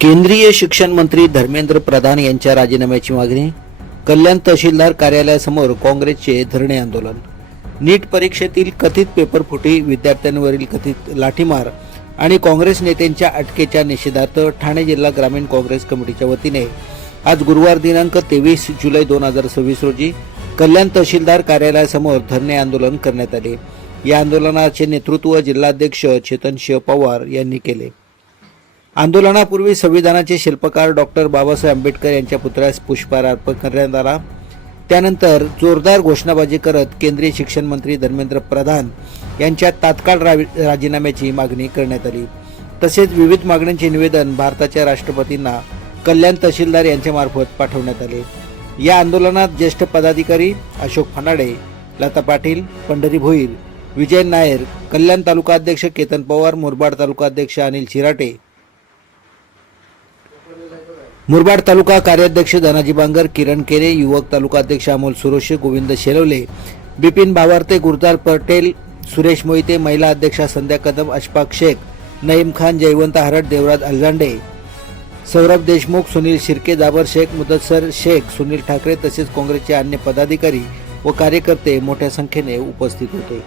केंद्रीय शिक्षण मंत्री धर्मेंद्र प्रधान यांच्या राजीनाम्याची मागणी, कल्याण तहसीलदार कार्यालयासमोर काँग्रेसचे धरणे आंदोलन। नीट परीक्षेतील कथित पेपरफुटी, विद्यार्थ्यांवरील कथित लाठीमार आणि काँग्रेस नेत्यांच्या अटकेच्या निषेधार्थ ठाणे जिल्हा ग्रामीण काँग्रेस कमिटीच्या वतीने आज गुरुवार दिनांक 23 जुलै 2026 रोजी कल्याण तहसीलदार कार्यालयासमोर धरणे आंदोलन करण्यात आले। या आंदोलनाचे नेतृत्व जिल्हाध्यक्ष चेतनसिंह पवार यांनी केले। आंदोलनापूर्वी संविधानाचे शिल्पकार डॉक्टर बाबासाहेब आंबेडकर यांच्या पुतळ्यास पुष्पहार अर्पण करण्यात आला। त्यानंतर जोरदार घोषणाबाजी करत केंद्रीय शिक्षण मंत्री धर्मेंद्र प्रधान यांच्या तात्काळ राजीनाम्याची मागणी करण्यात आली। तसेच विविध मागण्यांचे निवेदन भारताच्या राष्ट्रपतींना कल्याण तहसीलदार यांच्या मार्फत पाठवण्यात आले। या आंदोलनात ज्येष्ठ पदाधिकारी अशोक फनाडे, लता पाटील, पंढरी भोईर, विजय नायर, कल्याण तालुका अध्यक्ष केतन पवार, मुरबाड तालुका अध्यक्ष अनिल चिराटे, मुरबाड तालुका कार्याध्यक्ष धनाजी बांगर, किरण केरे, युवक तालुका अध्यक्ष अमोल सुरोशे, गोविंद शेलवले, बिपिन भावारते, गुरुदार पटेल, सुरेश मोहिते, महिला अध्यक्षा संध्या कदम, अशफाक शेख, नईम खान, जयवंत हरट, देवराज अलजांडे, सौरभ देशमुख, सुनील शिर्के, जाबर शेख, मुदस्सर शेख, सुनील ठाकरे तसेच काँग्रेसचे अन्य पदाधिकारी व कार्यकर्ते मोठ्या संख्येने उपस्थित होते।